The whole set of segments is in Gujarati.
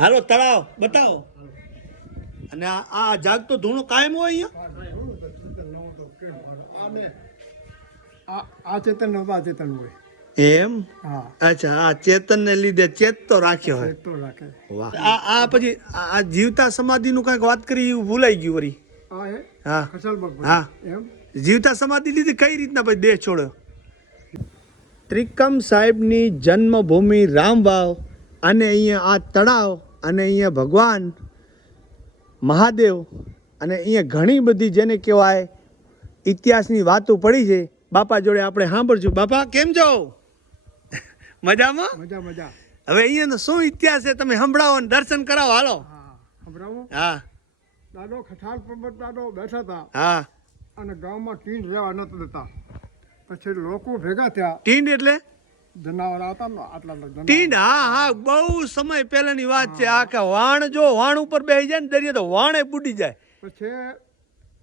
હાલો તળાવ બતાવો. અને આ આ જાગતો ધૂણો કાયમ હોય અહીંયા? આ આ ચેતન ચેતન હોય. એમ? હા. અચ્છા આ ચેતનને લીધે ચેતતો રાખ્યો હોય. વાહ. આ આ પછી આ આ જીવતા સમાધિનું કાંઈક વાત કરી એવું ભૂલાઈ ગયું વરી હા. હા. એમ? જીવતા સમાધિ લીધી કઈ રીતના પછી દેહ છોડ્યો? ત્રિકમ સાહેબની જન્મભૂમિ રામવાવ. અને અહીંયા આ તળાવ અને અહીંયા ભગવાન મહાદેવ અને અહીંયા ઘણી બધી જેને કહેવાય ઇતિહાસની વાતો પડી છે. બાપા જોડે આપણે સાંભળશું. બાપા કેમ છો? મજામાં? મજા મજા. હવે અહીંયાનો શું ઇતિહાસ છે તમે સંભળાવો ને દર્શન કરાવો. હાલો. સંભળાવો. હા. દાદો ખઠાલ પર્વત દાદો બેઠા હતા. હા. અને ગામમાં ટીંડ રહેવા નતા દેતા. પછી લોકો ભેગા થયા. ટીંડ એટલે? જનાવર હતા ને આટલા આટલા જનાવર. હા હા બહુ સમય પહેલાની વાત છે. આ કે વાણ જો વાણ ઉપર બેસી જાય ને દરિયા તો વાણે બુડી જાય. પછી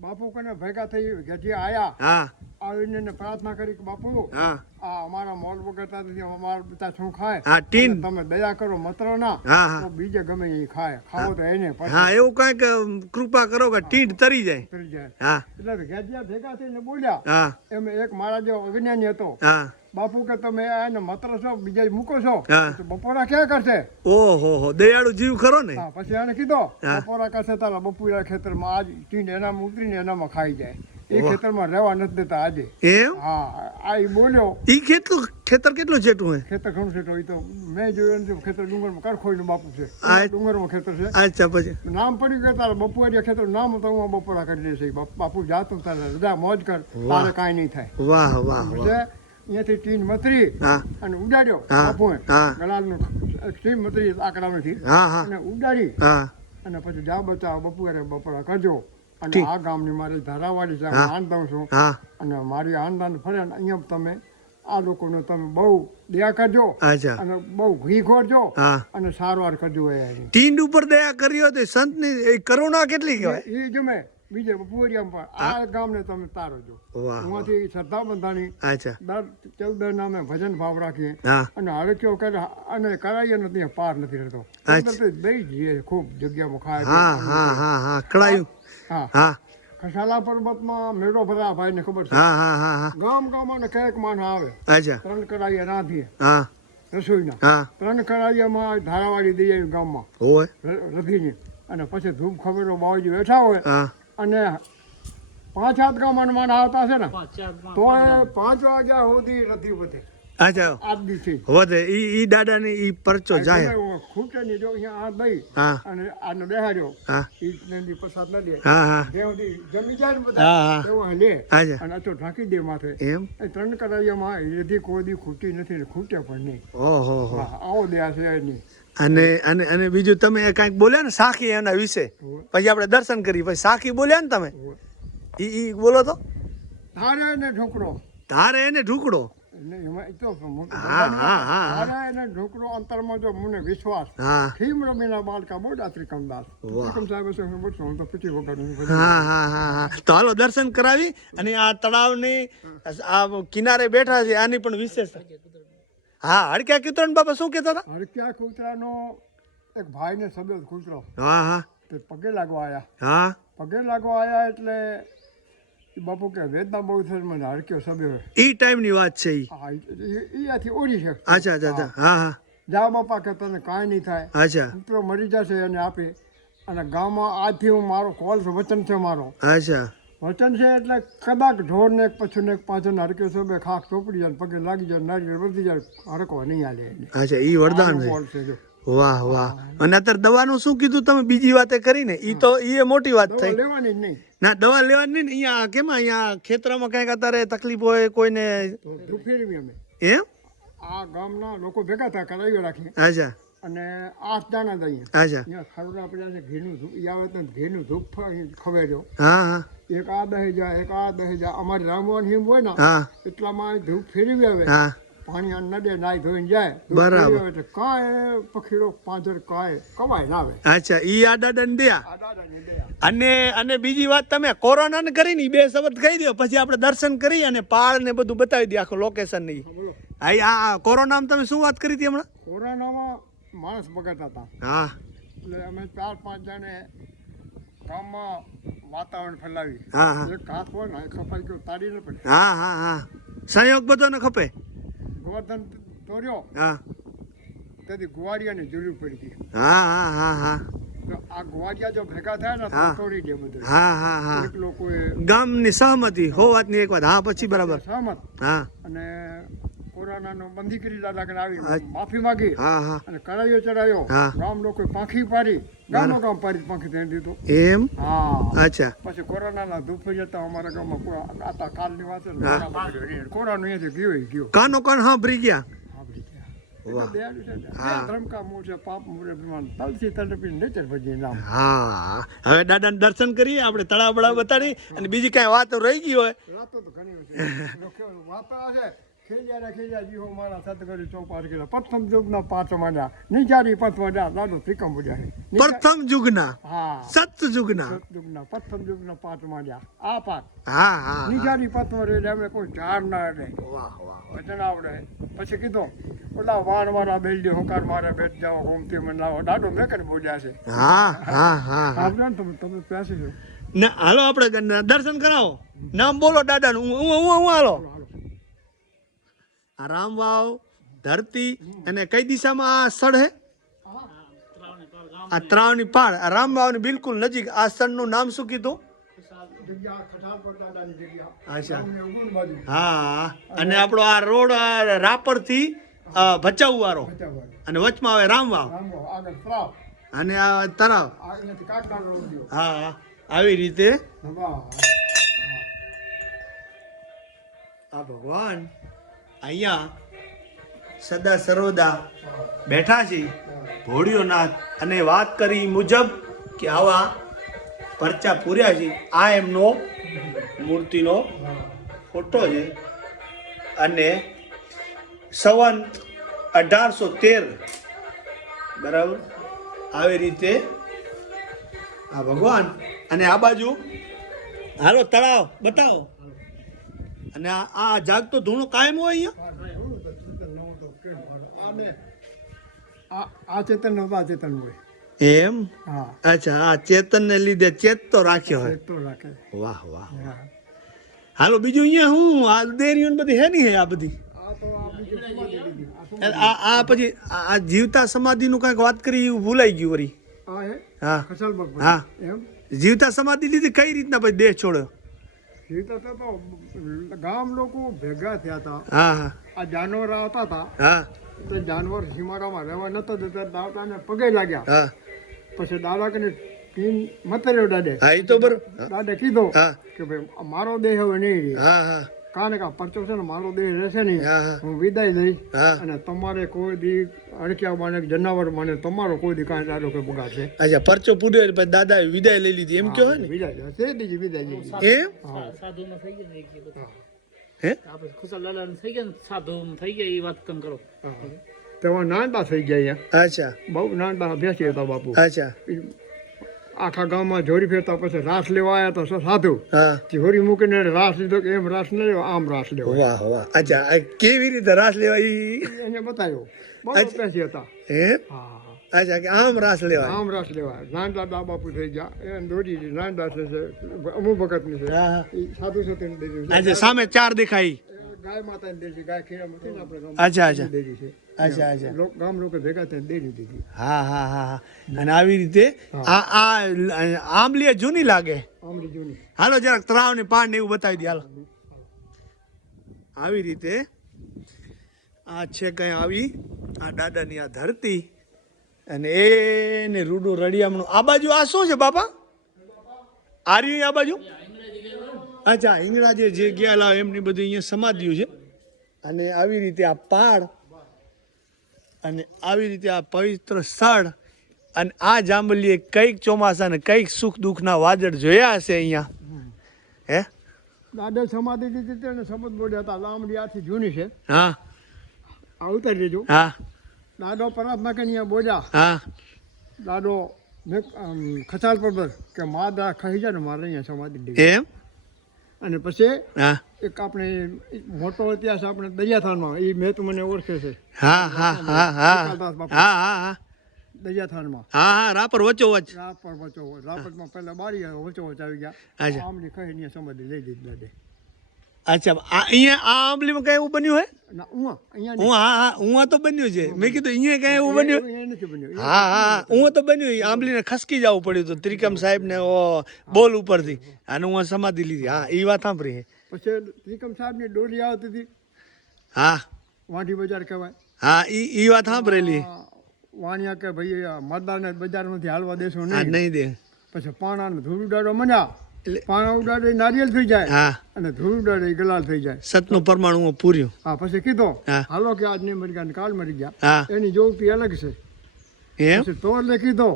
બાપુ કને ભેગા થઈ ગઢી આયા હા. આવીને પ્રાર્થના કરી કે બાપુ હા. આ અમારા મોલ વગરતા અમારા બધા શું ખાય? હા, ટીન. તમે દયા કરો મત્ર ના હા. તો બીજે ગમે એ ખાય. ખાવો તો એને હા એવું કાંઈક કૃપા કરો કે ટીંડ તરી જાય. તરી જાય. હા. એટલે ગેજિયા ભેગા થઈને બોલ્યા. હા. એમ એક મારા જેવો અજ્ઞાની હતો. હા. બાપુ કે તમે આને માત્ર છો બીજા મૂકો છો. તો બપોરા ક્યાં કરશે? ઓહો હો દયાળુ જીવ ખરો ને? હા પછી આને કીધો બપોરા કરશે તારા બપુરા ખેતરમાં આજ ટીંડ એનામાં ઉતરીને એનામાં ખાઈ જાય. એ ખેતરમાં રહેવા નથી દેતા આજે. એમ? હા આ ઈ બોલ્યો ઈ કેટલું ખેતર કેટલું છેટું હે ખેતર ઘણું છે તો ઈ તો મેં જોયું નથી ખેતર ડુંગરમાં કરખોઈનું બાપુ છે. ડુંગરમાં ખેતર છે. અચ્છા પછી? નામ પડ્યું કે તારા બપુરિયા ખેતર નામ તો હું બપોરા કરી દેશે બાપુ જાતો તારે રજા મોજ કર. તારે કાંઈ નહીં થાય. વાહ વાહ વાહ. અહીંયાથી ટીન મતરી અને ઉડાડ્યો બાપુએ. ગલાલનું ટીન મતરી આકડામાંથી અને ઉડાડી અને પછી જા બચાવ બપોરે બપોરા કરજો. અને. આ ગામની મારી ધારાવાળી છે. હું. છું. અને મારી આનંદ ફરે અહીંયા તમે આ લોકોને તમે બહુ દયા કરજો. અને બહુ ઘી ખોરજો. અને સારવાર કરજો. ટીંડ ઉપર દયા કર્યો તો સંતની એ કરુણા કેટલી કહેવાય? એ જમે બીજે પુવરિયામાં પર આ ગામને તમે તારો જો વાહ શ્રદ્ધા બંધાણી અચ્છા. દર ચૌદ નામે ભજન ભાવ રાખીએ. અને અને હરક્યો કરે અને કરાઈએ નથી પાર નથી રહેતો. દઈ જઈએ ખૂબ જગ્યામાં ખાય હા હા હા હા કળાયું. હા. હા. ખસાલા પર્વતમાં મેળો ભરા ભાઈને ખબર છે? હા હા ગામ ગામ અને કયેક માન આવે. અચ્છા. ત્રણ કરાઈએ રાંધીએ. હા. રસોઈના. હા. ત્રણ કરાઈયામાં ધારાવાળી દઈ આવી ગામમાં. હોય. ર- અને પછી ધૂમ ખબરો બાવજી બેઠા હોય. અને પાંચ હાથ ગામમાં માણ આવતા છે ને તો એ પાંચ વાગ્યા સુધી નથી વધે અચ્છા આજ દિવસે. વધે ઈ ઈ દાદાની ઈ પરચો જાય. ખૂટે નહીં જો અહીંયા આ દઈ અને આનો બેહાડ્યો. ઈ નદી પ્રસાદ ન દે. હા હા. જ્યાં સુધી જમી જાય ને બધા હા. તેવું લે. અને અચો ઢાંકી દે માથે. એમ? એ ત્રણ કરાઈયામાં એથી કોઈ દી ખૂટી નથી ખૂટે પણ નહીં. ઓહો આવો દયા છે એની અને અને અને બીજું તમે કાંઈક બોલ્યા ને સાખી એના વિશે? પછી આપણે દર્શન કરી પછી સાખી બોલ્યા ને તમે? ઈ ઈ બોલો તો. તારે એને ઢોકળો. તારે એને મોટું હા, હા, એને ઢોકળો અંતરમાં જો મને વિશ્વાસ. હા. ખીમ રમીના બાળકા બોડા ત્રિકમદાસ વાહ. સાહેબ છે હું હું તો પીટી વગર હા હા હા હા. તો હાલો દર્શન કરાવી અને આ તળાવની આ કિનારે બેઠા છે આની પણ વિશેષતા. હા હડક્યા કીધું બાપા શું કહેતા હતા? હરક્યા કૂતરાનો એક ભાઈને સબેદ કૂતરો. હા હા. તે પગે લાગવા આવ્યા હા. પગે લાગવા આવ્યા એટલે બાપુ કે વેદના બહુ છે મને હરક્યો સબે ઈ ટાઈમની વાત છે ઈ. હા ઈ આથી ઓરી છે. અચ્છા અચ્છા હા. હા જા બાપા કે તને કાંઈ નહીં થાય. અચ્છા. કૂતરો મરી જશે એને આપી. અને ગામમાં આજથી હું મારો કોલ વચન છે મારો. અચ્છા. વચન છે એટલે કદાચ ઢોર ને પછું ને પાછળ હરક્યો છે બે ખાખ ચોપડી જાય પગે લાગી જાય નારિયેળ વધી જાય હરકો નહીં હાલે. અચ્છા એ વરદાન છે. વાહ વાહ. અને અત્યારે દવાનું શું કીધું તમે? બીજી વાતે કરીને એ તો એ મોટી વાત થઈ. લેવાની નહીં. ના દવા લેવાની નહીં ને અહીંયા કેમ અહીંયા ખેતરમાં કંઈક અત્યારે તકલીફ હોય કોઈને એમ? આ ગામના લોકો ભેગા થયા કરાવી રાખી અચ્છા. અને આઠ દાણા દઈએ. અહીંયા ખરડા પડ્યા છે ઘીનું ધૂપ ઈ આવે તો ઘીનું ધૂપ ખવેજો એક આ દહી જાય એક આ દહી જાય અમારી રામવાન હિમ હોય ને એટલામાં ધૂપ ફેરવી આવે. હા. પાણી નદે નાઈ ધોઈને જાય બરાબર. એટલે કાંઈ પખીડો પાંજર કાંઈ કવાય ના આવે. અચ્છા ઈ આ દાદાને દયા? આ દાદાની દયા. અને અને બીજી વાત તમે કોરોનાને કરીને ઈ બે શબ્દ કહી દો પછી આપણે દર્શન કરી અને પાળ ને બધું બતાવી દે આખું લોકેશનની બોલો. આ આ કોરોનામાં તમે શું વાત કરી હતી હમણાં? કોરોનામાં માણસ ભગત હતા. હા. એટલે અમે ચાર પાંચ જણે ગામમાં વાતાવરણ ફેલાવી. હા હા. એક હાથ હોય ને ખપાઈ ગયો તારી ન પડે. હા હા હા. સંયોગ બધાને ખપે. ગોવર્ધન તોડ્યો હા. તેથી ગુવાડિયાની જરૂર પડી ગઈ. હા હા હા હા. આ ગુવાડિયા જો ભેગા થાય ને. તો તોડી દે બધું. હા હા હા. લોકોએ ગામની સહમતી હો વાતની એક વાત. હા પછી બરાબર. સહમત. હા. અને કોરોનાનો બંધી કરી દાદા કે આવી માફી માંગી. હા હા. અને કડાઈઓ ચડાયો. ગામ લોકો પાંખી પાડી ગામનો ગામ પાડી પાંખી દઈ દીધું. એમ? હા. અચ્છા. પછી કોરોનાના ધૂપ જતા અમારા ગામમાં આતા કાલની વાત. કોરોના અહીંયાથી ગયો ગયો. કાનો કાન સાંભળી ગયા? હવે દાદાને દર્શન કરીએ આપણે તળાવ બળાવ બતાડી અને બીજી કઈ વાત રહી ગઈ હોય. છે. ખેલ્યા જીવો મારા સતગરી ચોપાટ કર્યા. પ્રથમ યુગના પાંચ માંડ્યા. નિજારી પથ માંડ્યા. લાડુ ત્રિકમ. પ્રથમ યુગના હા. સત યુગના સતયુગના પ્રથમ યુગના પાંચ માંડ્યા. આ પાંચ. હા. નિજારી પથમાં રહે એમને કોઈ ઝાડ ના અડે. વાહ વાહ વચન આવડે પછી કીધું ઓલા વાણ વાળા બેલડી હોકાર મારે બેઠ જાઓ ગોમતી મનાવો દાડો મેં કરી બોલ્યા છે હા હા હા તમે તમે પ્યાસી છો ના હાલો આપણે દર્શન કરાવો નામ બોલો દાદાનું હું હું હું હાલો. આ રામવાવ ધરતી અને કઈ દિશામાં આ સ્થળ હે? આ ત્રાવની પાળ. આ રામવાવની બિલકુલ નજીક આ સ્થળનું નામ શું કીધું? હા. અને આપણો આ રોડ આ રાપરથી અ, ભચાઉ વાળો અને વચમાં આવે રામવાવ રામો અને આ તળાવ. હા. હા. આવી રીતે. આ ભગવાન. અહીંયા સદા સર્વદા બેઠા છે. ભોળિયોનાથ અને વાત કરી મુજબ કે આવા પરચા પૂર્યા છે. આ એમનો મૂર્તિનો ફોટો છે. અને સવન અઢારસો તેર. બરાબર? આવી રીતે આ ભગવાન. અને આ બાજુ, હાલો, તળાવ, બતાવો. અને આ આ જાગતો ધૂણો કાયમ હોય અહીંયા. આ આ ચેતન આ ચેતન હોય. એમ? હા. અચ્છા આ ચેતનને લીધે ચેતતો રાખ્યો હોય. રાખે. વાહ વાહ હાલો બીજું અહીંયા હું? આ દેરીઓ બધી હે નહીં હે આ બધી? આ આ પછી આ આ જીવતા સમાધિનું કાંઈક વાત કરી એવું ભૂલાઈ ગયું વળી. હા? હા. એમ? જીવતા સમાધિ લીધી કઈ રીતના પછી દેહ છોડ્યો? જીવતા તો ગામ લોકો ભેગા થયા હતા. હા આ જાનવર આવતા હતા. હા. તો જાનવર સીમાડામાં રહેવા નતા દેતા દાદાને પગે લાગ્યા. પછી દાદા કને પીન મતર્યો દાદે. હા એ તો બરોબર દાદે કીધું કે ભાઈ મારો દેહ હવે નહીં હા હા. કારણ કે પરચો છે ને મારો દેહ રહેશે નહીં. હા વિદાય લઈશ હા. અને તમારે કોઈ દી અડક્યા માને જનાવર માને તમારો કોઈ દી કાંઈ દાદો કોઈ છે. અચ્છા પરચો પૂર્યો એટલે પછી દાદાએ વિદાય લઈ લીધી. એમ કહો ને? વિદાય છે બીજી વિદાય લીધી. એમ? સાધુમાં થઈ ગયા ને એક હે. આપણે ખુશાલ લાલા થઈ ગયા ને? સાધુમાં થઈ ગયા એ વાત તમે કરો. હા. તેમાં નાનતા થઈ ગયા અહીંયા. અચ્છા. બહુ નાનબા અભ્યાસી હતા બાપુ. અચ્છા. આખા ગામમાં જોરી ફેરતા પછી રાસ લેવા આવ્યા તો સાધુ. જોરી મૂકીને રાસ લીધો કે એમ રાસ ન લેવો આમ રાસ લેવો. વાહ વાહ. અચ્છા કેવી રીતે રાસ લેવા એને બતાવ્યો બહુ પેસી હતા. હે. અચ્છા કે આમ રાસ લેવા આમ રાસ લેવા નાનદા દા બાપુ થઈ ગયા. એ દોરી નાનદા છે છે. અમુ ભગતની છે. સાધુ દેરી છે. અચ્છા સામે ચાર દેખાય ગાય માતાની છે ગાય ખેડા છે ને આપણે. અચ્છા અચ્છા. દેરી છે. અચ્છા અચ્છા. ગામ લોકો ભેગા થઈને દીધી હા હા હા હા. અને આવી રીતે આ આ આંબલી જૂની લાગે. જૂની. હાલો જરાક તળાવની પાન ને એવું બતાવી દે હાલો. આવી રીતે આ છે કંઈ આવી આ દાદાની આ ધરતી. અને એને રૂડું રડિયામણું આ બાજુ આ શું છે બાપા? આર્યું આ બાજુ? અચ્છા ઇંગરાજે જે ગયેલા એમની બધી અહીંયા સમાધિયું છે. અને આવી રીતે આ પાડ અને આવી રીતે આ પવિત્ર સ્થળ અને આ જાંબલીએ કંઈક ચોમાસા ને કંઈક સુખ દુઃખના વાદળ જોયા હશે અહીંયા? હે? દાદા સમાધિ દીધી તેને સમજ બોલ્યા હતા. લાંબડી આથી જૂની છે. હા. આવતા ઉતારી હા. દાદો પરાત્મા અહીંયા બોલ્યા હા. દાદો મેં ખસાલ પર કે મા દા ખાઈ જાય ને મારે અહીંયા સમાધિ દીધી. એમ? અને પછી હા. એક આપણે મોટો ઇતિહાસ આપણે દરિયાથાનમાં એ મેં તો મને ઓળખે છે. હા હા હા હા. હા હા હા. દરિયાથાણમાં હા હા રાપર વચ્ચો વચ રાપર વચો રાપરમાં પહેલા બારી વચ્ચો વચો આવી ગયા. આમની કહી ને સમાધિ લઈ દીધી દાદે. અચ્છા આ અહીંયા આ આંબલીમાં કઈ એવું બન્યું હે? હું હા હા તો બન્યું છે. મેં કીધું અહીંયા કઈ એવું બન્યું? હા હા હું તો બન્યું. આંબલીને ખસકી જવું પડ્યું હતું. ત્રિકમ સાહેબ ને બોલ ઉપરથી. અને હું સમાધિ લીધી. હા એ વાત સાંભળી હે. પછી ત્રિકમ સાહેબની ડોલી આવતી હતી. હા. વાંઢી બજાર કહેવાય. હા ઈ ઈ વાત સાંભળેલી. વાણિયા કે ભાઈ મતદારને બજારમાંથી હાલવા દેશો નહીં. નહીં દે. પછી પાણાને ધૂળ ઉડાડો મજા પાણા ઉડાડે નારિયેલ થઈ જાય હા. અને ધૂળ ઉડાડે ગલાલ થઈ જાય. સતનું પરમાણુ પૂર્યું. હા પછી કીધો હાલો કે આજ નહીં મરી ગયા કાલ મરી ગયા. એની જોગતી અલગ છે. એ તોરલે કીધો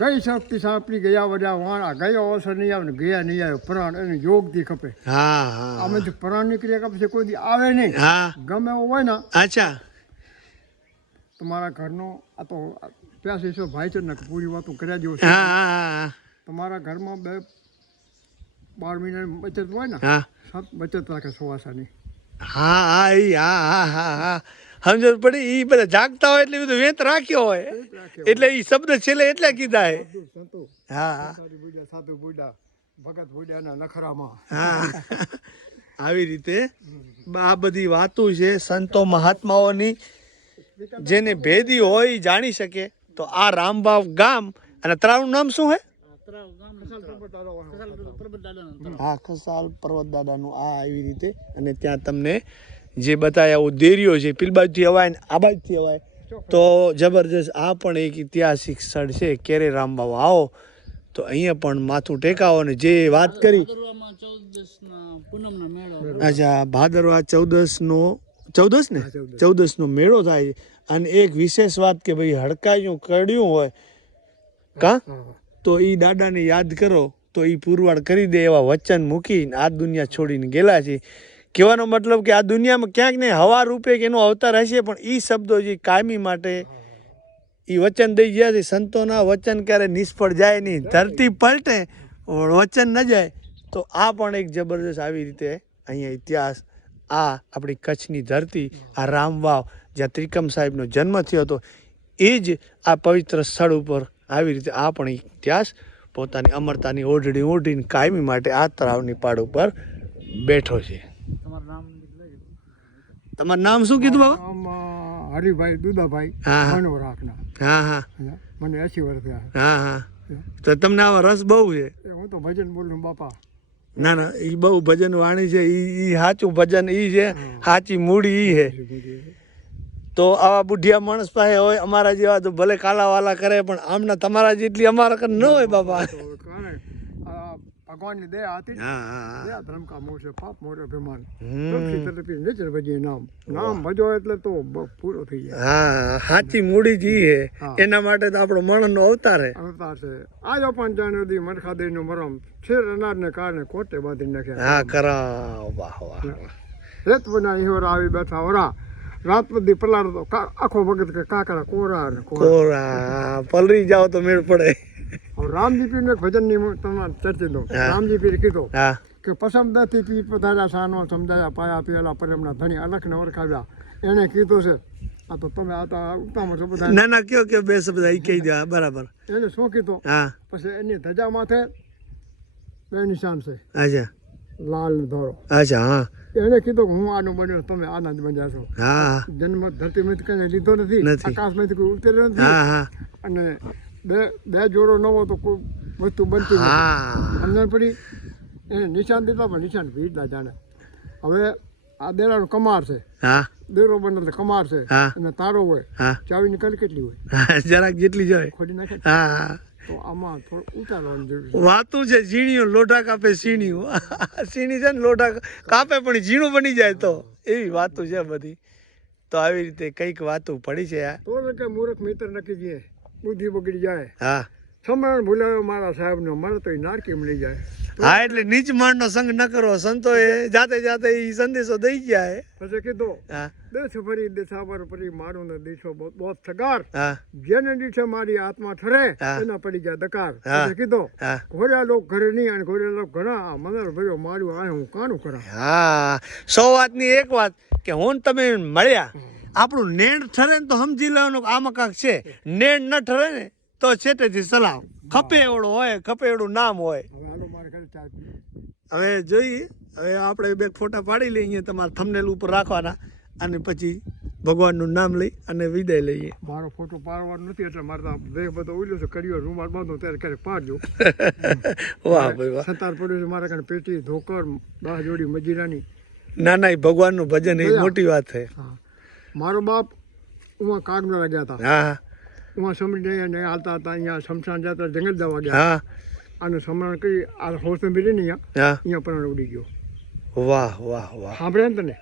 ગઈ શક્તિ સાંપડી ગયા વડા વાણા ગયો અવસર નહીં આવે ગયા નહીં આવે પ્રાણ એની જોગતી ખપે. હા આમાંથી પ્રાણ નીકળ્યા કે પછી કોઈ આવે નહીં. હા. ગમે એવું હોય ને અચ્છા. તમારા ઘરનો આ તો પ્યાસી છો ભાઈ છે ને પૂરી વાતો કર્યા જેવું તમારા ઘરમાં બે બાર મહિનાની બચત હોય ને હા. બચત રાખે સોવાસાની. હા હા એ હા હા હા હા. સમજ પડી? એ બધા જાગતા હોય એટલે બધું વેત રાખ્યો હોય. એટલે એ શબ્દ છેલ્લે એટલે કીધા હે. હા હા. સાધુ બુડા ભગત બુડાના નખરામાં. હા આવી રીતે આ બધી વાતો છે સંતો મહાત્માઓની. જેને ભેદી હોય જાણી શકે. તો આ રામબાવ ગામ અને તારું નામ શું હે? હા ખસાલ પર્વત દાદાનું આ આવી રીતે. અને ત્યાં તમને જે બતાવ્યા એવું દેરીઓ છે પેલી બાજુથી અવાય ને આ બાજુથી અવાય તો જબરજસ્ત આ પણ એક ઐતિહાસિક સ્થળ છે કેરે રામબાવ. આવો. તો અહીંયા પણ માથું ટેકાવો ને જે વાત કરી અચ્છા ભાદરવા ચૌદસનો ચૌદસ. ને ચૌદસનો મેળો થાય. અને એક વિશેષ વાત કે ભાઈ હડકાયું કડ્યું હોય. કા? તો એ દાદાને યાદ કરો, તો એ પુરવાડ કરી દે એવા વચન મૂકીને આ દુનિયા છોડીને ગયેલા છે. કહેવાનો મતલબ કે આ દુનિયામાં ક્યાંક ને હવા રૂપે કે એનો અવતાર હશે, પણ એ શબ્દો જે કાયમી માટે એ વચન દઈ ગયા છે. સંતોના વચન ક્યારે નિષ્ફળ જાય નહીં, ધરતી પલટે વચન ન જાય. તો આ પણ એક જબરદસ્ત આવી રીતે અહીંયા ઇતિહાસ, આ આપણી કચ્છની ધરતી, આ રામવાવ, જ્યાં ત્રિકમ સાહેબનો જન્મ થયો હતો, એ જ આ પવિત્ર સ્થળ ઉપર આવી રીતે આ પણ એક ઇતિહાસ પોતાની અમરતાની ઓઢડી ઓઢીને કાયમી માટે આ તળાવની પાડ ઉપર બેઠો છે. તમારું નામ લઈ તમારું નામ શું કીધું બાબા? હરિભાઈ દુદાભાઈ હા, હા. રાખના હા હા. મને એસી વર્ષ હા હા. તો તમને આવા રસ બહુ છે? હું તો ભજન બોલું બાપા. ના ના એ બહુ ભજન વાણી છે. એ એ સાચું ભજન એ છે. સાચી મૂડી એ છે. તો આવા બુઢિયા માણસ પાસે હોય અમારા જેવા તો ભલે કાલા વાલા કરે પણ આમના તમારા જેટલી અમારા કર ન હોય આ ભગવાનની દયા હતી. દયા ધર્મ કા પાપ મોર અભિમાન. તરફી ભજીએ નામ. નામ ભજો એટલે તો પૂરો થઈ જાય. હા સાચી મૂડી જી હે. એના માટે તો આપણો મણનો અવતાર હે. અવતાર છે. આજો પણ જાણે મરખા દઈનું મરમ. શેર અનારને કારણે કોટે બાંધી નાખ્યા. હા કરાવ. વાહ વાહ રેત બના ઈહોર આવી બેઠા ઓરા રાત બધી પલાર તો આખો વખત કે કાકરા કોરા ને કોરા. પલરી જાઓ તો મેળ પડે. રામજી પીર ને ભજનની તમારે ચર્ચી દઉં. રામજી પીર કીધું કે પસંદ નથી પી પધાર્યા સાનો સમજાયા પાયા પીએલા પરમના ધણી અલખને ઓળખાવ્યા. એણે કીધું છે આ તો તમે આ તો છો બધા. ના ના કયો કયો બે શબ્દ એ કહી દો બરાબર. એને શું કીધું? હા. પછી એની ધજા માથે બે નિશાન છે. અચ્છા. લાલ ધોરો. અચ્છા હા. એણે કીધું હું આનો બન્યો તમે આનંદ બન્યા છો. હા. જન્મ ધરતીમાંથી કઈ લીધો નથી આકાશ આકાશમાંથી કોઈ ઉતર્યો નથી. અને બે બે જોડો ન હોય તો કોઈ વસ્તુ બનતી હા. સમજણ પડી એને નિશાન દીધા પણ નિશાન ભીડ ના જાણે. હવે આ દેરાનો કમાર છે. હા. દેરો બને એટલે કમાર છે. અને તારો હોય. હા. ચાવીની કલ કેટલી હોય? જરાક જેટલી જોઈએ ખોટી નાખે. હા. તો આમાં થોડું ઉતારવાની જરૂર વાતું છે ઝીણીઓ લોઢા કાપે સીણીઓ સીણી છે ને લોઢા કાપે પણ ઝીણું બની જાય તો. એવી વાતું છે બધી. તો આવી રીતે કંઈક વાતું પડી છે આ. તો કે મૂર્ખ મિત્ર નક્કી જઈએ બુદ્ધિ બગડી જાય. હા. સમરણ ભૂલાયો મારા સાહેબનો મને તો નારકી મળી જાય. હા એટલે નીચ માણનો સંગ ન કરો સંતો એ જાતે જાતે એ સંદેશો દઈ ગયા પછી કીધું દેશ ફરી દેશાવર ફરી મારું ને દેશો બહુ થગાર. જેને દીઠે મારી આત્મા ઠરે એના પડી જાય દકાર. કીધો પછી કીધું હા. ઘોડ્યા લોક ઘરે નહીં અને ઘોડ્યા લોક ઘણા મને ભર્યો માર્યું આ હું કાનું કરા. હા. સો વાતની એક વાત કે હું તમે મળ્યા આપણું નેણ ઠરે ને તો સમજી લેવાનું આમાં કાંક છે. નેણ ન ઠરે ને તો છેટેથી સલાહ ખપે એવડું હોય ખપે એવડું નામ હોય. હવે જોઈએ હવે આપણે બે ફોટા પાડી લઈએ અહીંયા તમારા થમનેલ ઉપર રાખવાના અને પછી ભગવાનનું નામ લઈ અને વિદાય લઈએ. મારો ફોટો પાડવાનો નથી એટલે મારે દેહ બધો ઓઈલો છે કર્યો રૂમાલ બાંધો ત્યારે ક્યારેક પાડજો. વાહ ભાઈ વાહ. સતાર પડ્યો છે મારા કારણે પેટી ધોકર બાહ જોડી મજીરાની. ના ના એ ભગવાનનું ભજન એ મોટી વાત છે. મારો બાપ ઉમાં કાગમેળા ગયા હતા. હા. ઉમાં સમજી અને હાલતા હતા અહીંયા શમશાન જાત્રા જંગલ દવા ગયા. હા. અને સમરણ કરી આ હોશ ને અહીંયા હા. અહીંયા પણ ઉડી ગયો. વાહ વાહ વાહ. સાંભળે ને તને?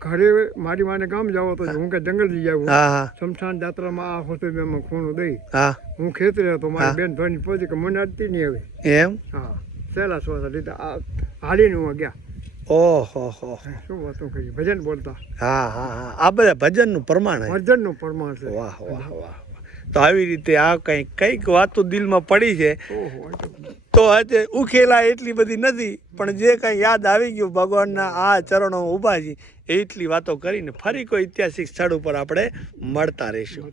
ઘરે મારી માને ગામ જાવ તો હું કે જંગલ જઈ હા હા. શમશાન જાત્રામાં આ હોસ્ટેલમાં ખૂણો દઈ. હા. હું ખેતરે હતો મારી હા. બેન ધોની પહોંચી કે મને અડતી નહીં હવે. એમ? હા. સહેલા સોસા લીધા આ હાલીને હું ગયા. ઓહો હો શું વાતો કરી ભજન બોલતા. હા હા હા. આ બધા ભજનનું પ્રમાણ ભજનનું પ્રમાણ છે. વાહ વાહ વાહ. તો આવી રીતે આ કંઈક કંઈક વાતો દિલમાં પડી છે તો આજે ઉકેલા એટલી બધી નથી પણ જે કાંઈ યાદ આવી ગયું ભગવાનના આ ચરણો ઊભા છે એટલી વાતો કરીને ફરી કોઈ ઐતિહાસિક સ્થળ ઉપર આપણે મળતા રહીશું.